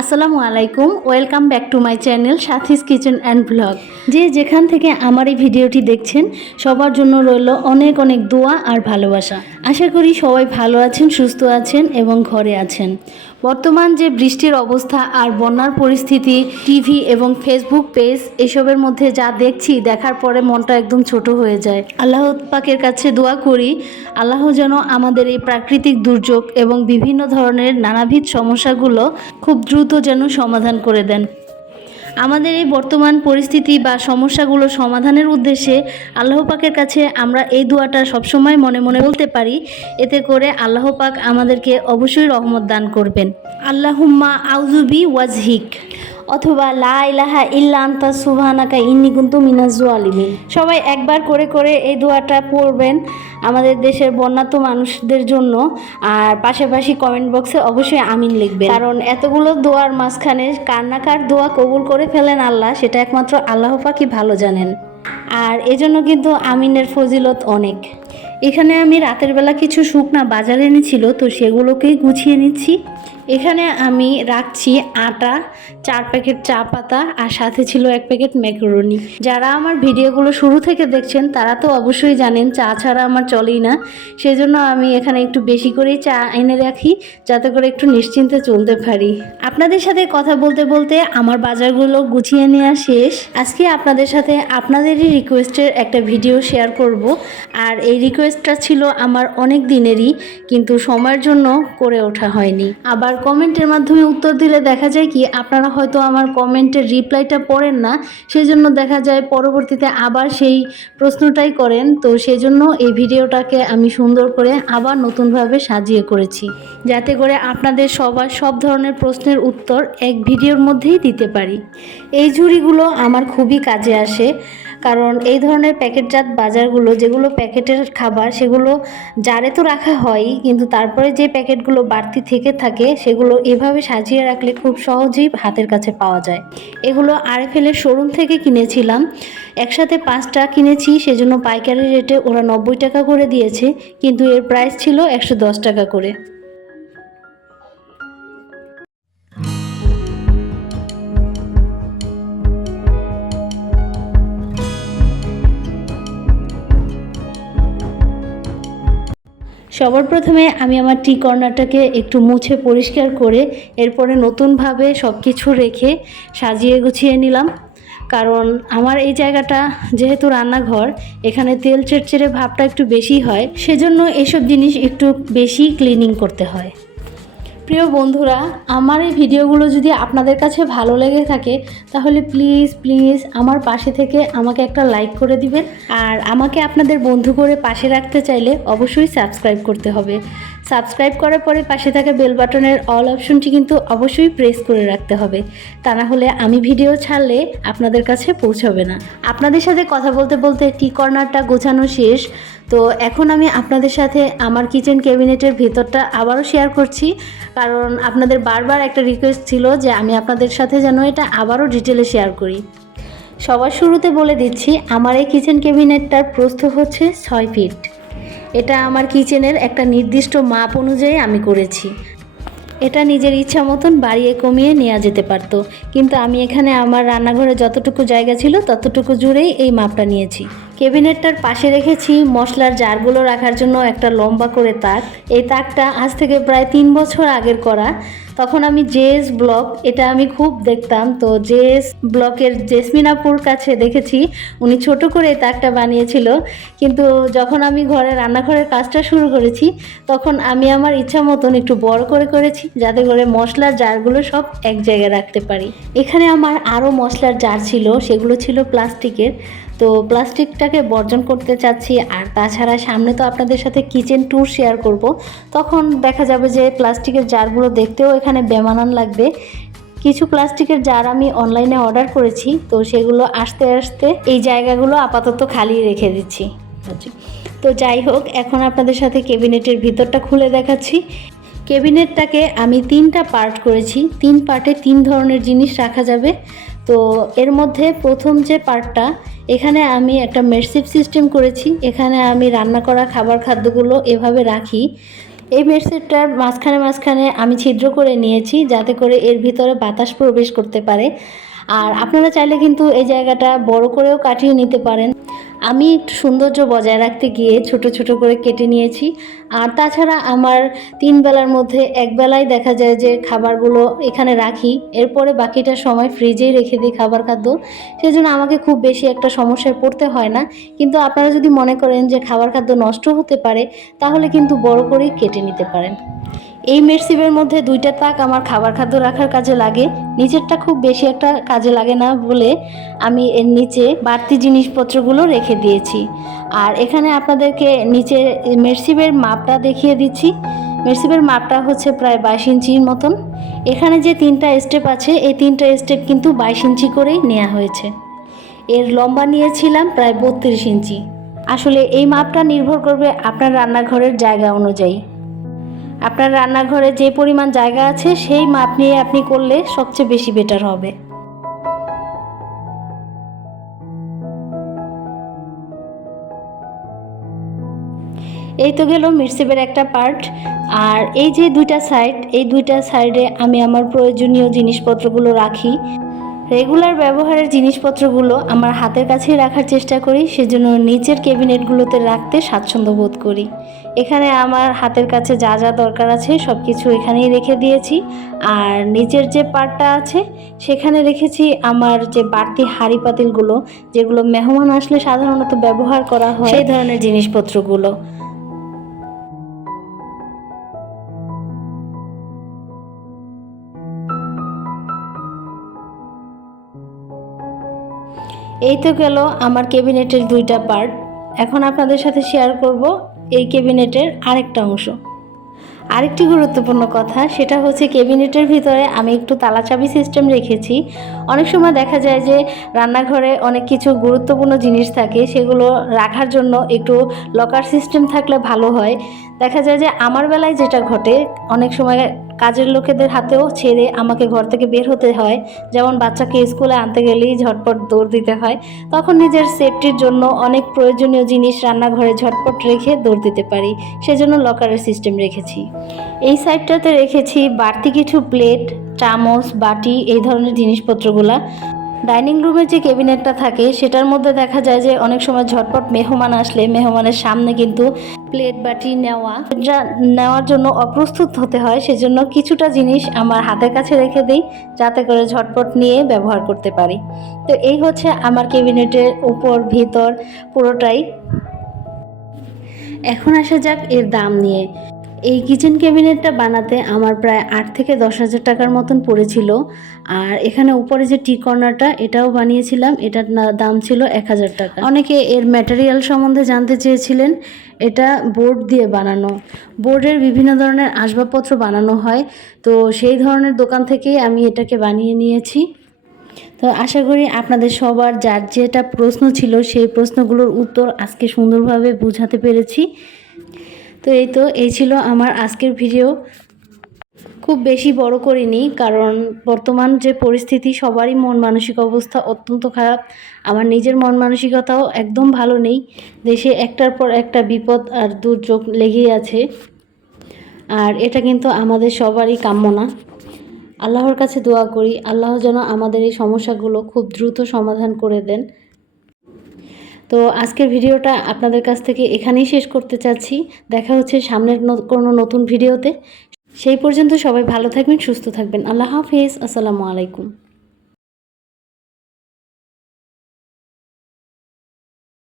আসসালামু আলাইকুম, welcome back to my channel সাথীস kitchen and blog. যে যেখান থেকে আমার এই ভিডিওটি দেখছেন সবার জন্য রইল অনেক অনেক দোয়া আর ভালোবাসা। আশা করি সবাই ভালো আছেন, সুস্থ আছেন এবং ঘরে আছেন। বর্তমান যে বৃষ্টির অবস্থা আর বন্যার পরিস্থিতি, টিভি এবং ফেসবুক পেজ এসবের মধ্যে যা দেখছি, দেখার পরে মনটা একদম ছোট হয়ে যায়। আল্লাহ পাকের কাছে দোয়া করি আল্লাহ যেন আমাদের এই প্রাকৃতিক দুর্যোগ এবং বিভিন্ন ধরনের নানাবিধ সমস্যাগুলো খুব দ্রুত যেন সমাধান করে দেন। আমাদের এই বর্তমান পরিস্থিতি বা সমস্যাগুলো সমাধানের উদ্দেশ্যে আল্লাহ পাকের কাছে আমরা এই দোয়াটা সবসময় মনে মনে বলতে পারি। এতে করে আল্লাহ পাক আমাদেরকে অবশ্যই রহমত দান করবেন। আল্লাহুম্মা আউযুবি ওয়াজহিক অথবা লা ইলাহা ইল্লা আনতা সুবহানাকা ইন্নী কুনতু মিনাজ জালিমিন। সবাই একবার করে করে এই দোয়াটা পড়বেন আমাদের দেশের বন্যার্ত মানুষদের জন্য। আর পাশাপাশি কমেন্ট বক্সে অবশ্যই আমিন লিখবেন, কারণ এতগুলো দোয়ার মাঝখানে কার না কার দোয়া কবুল করে ফেলেন আল্লাহ, সেটা একমাত্র আল্লাহ পাকই ভালো জানেন। আর এজন্য কিন্তু আমিনের ফজিলত অনেক। এখানে আমি রাতের বেলা কিছু শুকনা বাজার এনেছিল, তো সেগুলোকেই গুছিয়ে নিচ্ছি। এখানে আমি রাখছি আটা, 4 প্যাকেট চা পাতা আর সাথে ছিল 1 প্যাকেট ম্যাকারনি। যারা আমার ভিডিওগুলো শুরু থেকে দেখছেন তারা তো অবশ্যই জানেন চা ছাড়া আমার চলেই না। সেজন্য আমি এখানে একটু বেশি করেই চা এনে রাখি, যাতে করে একটু নিশ্চিন্তে চলতে পারি। আপনাদের সাথে কথা বলতে বলতে আমার বাজারগুলো গুছিয়ে নেওয়া শেষ। আজকে আপনাদের সাথে আপনাদেরই রিকোয়েস্টের একটা ভিডিও শেয়ার করব। আর এই রিকোয়েস্টটা ছিল আমার অনেক দিনেরই, কিন্তু সময়ের জন্য করে ওঠা হয়নি। আবার কমেন্টের মাধ্যমে উত্তর দিলে দেখা যায় কি আপনারা হয়তো আমার কমেন্টের রিপ্লাইটা পড়েন না, সেজন্য দেখা যায় পরবর্তীতে আবার সেই প্রশ্নটাই করেন। তো সেজন্য এই ভিডিওটাকে আমি সুন্দর করে আবার নতুনভাবে সাজিয়ে করেছি, যাতে করে আপনাদের সবার সব ধরনের প্রশ্নের উত্তর এক ভিডিওর মধ্যেই দিতে পারি। এই ঝুড়িগুলো আমার খুবই কাজে আসে, কারণ এই ধরনের প্যাকেটজাত বাজারগুলো, যেগুলো প্যাকেটের খাবার, সেগুলো জারে তো রাখা হয়ই, কিন্তু তারপরে যে প্যাকেটগুলো বাড়তি থেকে থাকে সেগুলো এভাবে সাজিয়ে রাখলে খুব সহজেই হাতের কাছে পাওয়া যায়। এগুলো আরএফএলের শোরুম থেকে কিনেছিলাম, একসাথে 5টা কিনেছি, সেজন্য পাইকারি রেটে ওরা 90 টাকা করে দিয়েছে, কিন্তু এর প্রাইস ছিল 110 টাকা করে। সবার প্রথমে আমি আমার টি কর্নারটাকে একটু মুছে পরিষ্কার করে এরপরে নতুনভাবে সব কিছু রেখে সাজিয়ে গুছিয়ে নিলাম। কারণ আমার এই জায়গাটা যেহেতু রান্নাঘর, এখানে তেল চেটচেটে ভাবটা একটু বেশি হয়, সেজন্য এসব জিনিস একটু বেশি ক্লিনিং করতে হয়। প্রিয় বন্ধুরা, আমার এই ভিডিওগুলো যদি আপনাদের কাছে ভালো লেগে থাকে তাহলে প্লিজ প্লিজ আমার পাশে থেকে আমাকে একটা লাইক করে দিবেন। আর আমাকে আপনাদের বন্ধু করে পাশে রাখতে চাইলে অবশ্যই সাবস্ক্রাইব করতে হবে। সাবস্ক্রাইব করার পরে পাশে থাকা বেল বাটনের অল অপশনটি কিন্তু অবশ্যই প্রেস করে রাখতে হবে, তা না হলে আমি ভিডিও ছাড়লে আপনাদের কাছে পৌঁছাবে না। আপনাদের সাথে কথা বলতে বলতে টি কর্নারটা গোছানো শেষ। তো এখন আমি আপনাদের সাথে আমার কিচেন ক্যাবিনেটের ভেতরটা আবারও শেয়ার করছি, কারণ আপনাদের বারবার একটা রিকোয়েস্ট ছিল যে আমি আপনাদের সাথে যেন এটা আবারও ডিটেলে শেয়ার করি। সবার শুরুতে বলে দিচ্ছি, আমার এই কিচেন ক্যাবিনেটটার প্রস্থ হচ্ছে 6 ফিট। এটা আমার কিচেনের একটা নির্দিষ্ট মাপ অনুযায়ী আমি করেছি। এটা নিজের ইচ্ছা মতন বাড়িয়ে কমিয়ে নেওয়া যেতে পারতো, কিন্তু আমি এখানে আমার রান্নাঘরে যতটুকু জায়গা ছিল ততটুকু জুড়েই এই মাপটা নিয়েছি। ক্যাবিনেটটার পাশে রেখেছি মশলার জারগুলো রাখার জন্য একটা লম্বা করে তাক। এই তাকটা আজ থেকে প্রায় 3 বছর আগের করা। তখন আমি জেএস ব্লক, এটা আমি খুব দেখতাম, তো জেএস ব্লকের জেসমিনাপুর কাছে দেখেছি উনি ছোট করে এই তাকটা বানিয়েছিল। কিন্তু যখন আমি ঘরে রান্নাঘরের কাজটা শুরু করেছি তখন আমি আমার ইচ্ছা মতন একটু বড় করে করেছি, যাতে করে মশলার জারগুলো সব এক জায়গায় রাখতে পারি। এখানে আমার আরও মশলার জার ছিল, সেগুলো ছিল প্লাস্টিকের। তো প্লাস্টিকটাকে বর্জন করতে চাচ্ছি। আর তাছাড়া সামনে তো আপনাদের সাথে কিচেন ট্যুর শেয়ার করব, তখন দেখা যাবে যে প্লাস্টিকের জারগুলো দেখতেও এখানে বেমানান লাগবে। কিছু প্লাস্টিকের জার আমি অনলাইনে অর্ডার করেছি, তো সেগুলো আসতে আসতে এই জায়গাগুলো আপাতত খালি রেখে দিচ্ছি। তো যাই হোক, এখন আপনাদের সাথে ক্যাবিনেটের ভিতরটা খুলে দেখাচ্ছি। ক্যাবিনেটটাকে আমি 3টা পার্ট করেছি, 3 পার্টে 3 ধরনের জিনিস রাখা যাবে। তো এর মধ্যে প্রথম যে পার্টটা, এখানে আমি একটা মেডসিপ সিস্টেম করেছি। এখানে আমি রান্না করা খাদ্যগুলো এভাবে রাখি। এই বেডশিটটার মাঝখানে মাঝখানে আমি ছিদ্র করে নিয়েছি, যাতে করে এর ভিতরে বাতাস প্রবেশ করতে পারে। আর আপনারা চাইলে কিন্তু এই জায়গাটা বড় করেও কাটিয়ে নিতে পারেন। আমি একটু সৌন্দর্য বজায় রাখতে গিয়ে ছোট ছোট করে কেটে নিয়েছি। আর তাছাড়া আমার 3 বেলার মধ্যে 1 বেলায় দেখা যায় যে খাবারগুলো এখানে রাখি, এরপরে বাকিটা সময় ফ্রিজেই রেখে দিই খাবার খাদ্য। সেজন্য আমাকে খুব বেশি একটা সমস্যায় পড়তে হয় না। কিন্তু আপনারা যদি মনে করেন যে খাবার খাদ্য নষ্ট হতে পারে, তাহলে কিন্তু বড় করেই কেটে নিতে পারেন। এই মেডসিপের মধ্যে 2টা তাক আমার খাবার খাদ্য রাখার কাজে লাগে, নিচেরটা খুব বেশি একটা কাজে লাগে না বলে আমি এর নিচে বাড়তি জিনিসপত্রগুলো রেখে দিয়েছি। আর এখানে আপনাদেরকে নিচে মেডসিপের মাপটা দেখিয়ে দিচ্ছি। মেডসিপের মাপটা হচ্ছে প্রায় 22 ইঞ্চির মতন। এখানে যে 3টা স্টেপ আছে, এই 3টা স্টেপ কিন্তু 22 ইঞ্চি করেই নেওয়া হয়েছে। এর লম্বা নিয়েছিলাম প্রায় 32 ইঞ্চি। আসলে এই মাপটা নির্ভর করবে আপনার রান্নাঘরের জায়গা অনুযায়ী। আপনার রান্নাঘরে যে পরিমাণ জায়গা আছে সেই মাপ নিয়ে আপনি করলে সবচেয়ে বেশি বেটার হবে। এই তো গেল মিডসিপের একটা পার্ট। আর এই যে 2টা সাইড, এই 2টা সাইডে আমি আমার প্রয়োজনীয় জিনিসপত্রগুলো রাখি। রেগুলার ব্যবহারের জিনিসপত্রগুলো আমার হাতের কাছেই রাখার চেষ্টা করি, সেজন্য নিচের ক্যাবিনেটগুলোতে রাখতে স্বাচ্ছন্দ্য বোধ করি। এখানে আমার হাতের কাছে যা যা দরকার আছে সব কিছু এখানেই রেখে দিয়েছি। আর নিচের যে পার্টটা আছে সেখানে রেখেছি আমার যে বাড়তি হাঁড়ি পাতিলগুলো, যেগুলো মেহমান আসলে সাধারণত ব্যবহার করা হয়, সেই ধরনের জিনিসপত্রগুলো। এই তো গেল আমার ক্যাবিনেটের 2টা পার্ট। এখন আপনাদের সাথে শেয়ার করব এই ক্যাবিনেটের আরেকটা অংশ। আরেকটি গুরুত্বপূর্ণ কথা, সেটা হচ্ছে ক্যাবিনেটের ভিতরে আমি একটু তালাচাবি সিস্টেম রেখেছি। অনেক সময় দেখা যায় যে রান্নাঘরে অনেক কিছু গুরুত্বপূর্ণ জিনিস থাকে, সেগুলো রাখার জন্য একটু লকার সিস্টেম থাকলে ভালো হয়। দেখা যায় যে আমার বেলায় যেটা ঘটে, অনেক সময় কাজের লোকেদের হাতেও ছেড়ে আমাকে ঘর থেকে বের হতে হয়। যেমন বাচ্চাকে স্কুলে আনতে গেলেই ঝটপট দৌড় দিতে হয়, তখন নিজের সেফটির জন্য অনেক প্রয়োজনীয় জিনিস রান্নাঘরে ঝটপট রেখে দৌড় দিতে পারি, সেজন্য লকারের সিস্টেম রেখেছি। এই সাইডটাতে রেখেছি বাড়তি কিছু প্লেট, চামচ, বাটি, এই ধরনের জিনিসপত্রগুলা। ডাইনিং রুমের যে ক্যাবিনেটটা থাকে সেটার মধ্যে দেখা যায় যে অনেক সময় ঝটপট মেহমান আসলে মেহমানের সামনে কিন্তু প্লেট বাটি নেওয়ার জন্য অপ্রস্তুত হতে হয়, সেজন্য কিছুটা জিনিস আমার হাতের কাছে রেখে দিই, যাতে করে ঝটপট নিয়ে ব্যবহার করতে পারি। তো এই হচ্ছে আমার ক্যাবিনেটের উপর ভিতর পুরোটাই। এখন আসা যাক এর দাম নিয়ে। এই কিচেন ক্যাবিনেটটা বানাতে আমার প্রায় 8 থেকে 10,000 টাকার মতন পড়েছিল। আর এখানে উপরে যে টি কর্নারটা, এটাও বানিয়েছিলাম, এটার দাম ছিল 1,000 টাকা। অনেকে এর ম্যাটেরিয়াল সম্বন্ধে জানতে চেয়েছিলেন। এটা বোর্ড দিয়ে বানানো, বোর্ডের বিভিন্ন ধরনের আসবাবপত্র বানানো হয়, তো সেই ধরনের দোকান থেকেই আমি এটাকে বানিয়ে নিয়েছি। তো আশা করি আপনাদের সবার যার যেটা প্রশ্ন ছিল সেই প্রশ্নগুলোর উত্তর আজকে সুন্দরভাবে বোঝাতে পেরেছি। তো এই ছিল আমার আজকের ভিডিও। খুব বেশি বড় করিনি, কারণ বর্তমান যে পরিস্থিতি সবারই মন মানসিক অবস্থা অত্যন্ত খারাপ। আমার নিজের মন মানসিকতাও একদম ভালো নেই। দেশে একটার পর একটা বিপদ আর দুর্যোগ লেগেই আছে, আর এটা কিন্তু আমাদের সবারই কাম্য না। আল্লাহর কাছে দোয়া করি আল্লাহ যেন আমাদের এই সমস্যাগুলো খুব দ্রুত সমাধান করে দেন। তো আজকের ভিডিওটা আপনাদের কাছ থেকে এখানেই শেষ করতে চাচ্ছি। দেখা হচ্ছে সামনের কোনো নতুন ভিডিওতে। সেই পর্যন্ত সবাই ভালো থাকবেন, সুস্থ থাকবেন। আল্লাহ হাফেজ। আসসালামু আলাইকুম।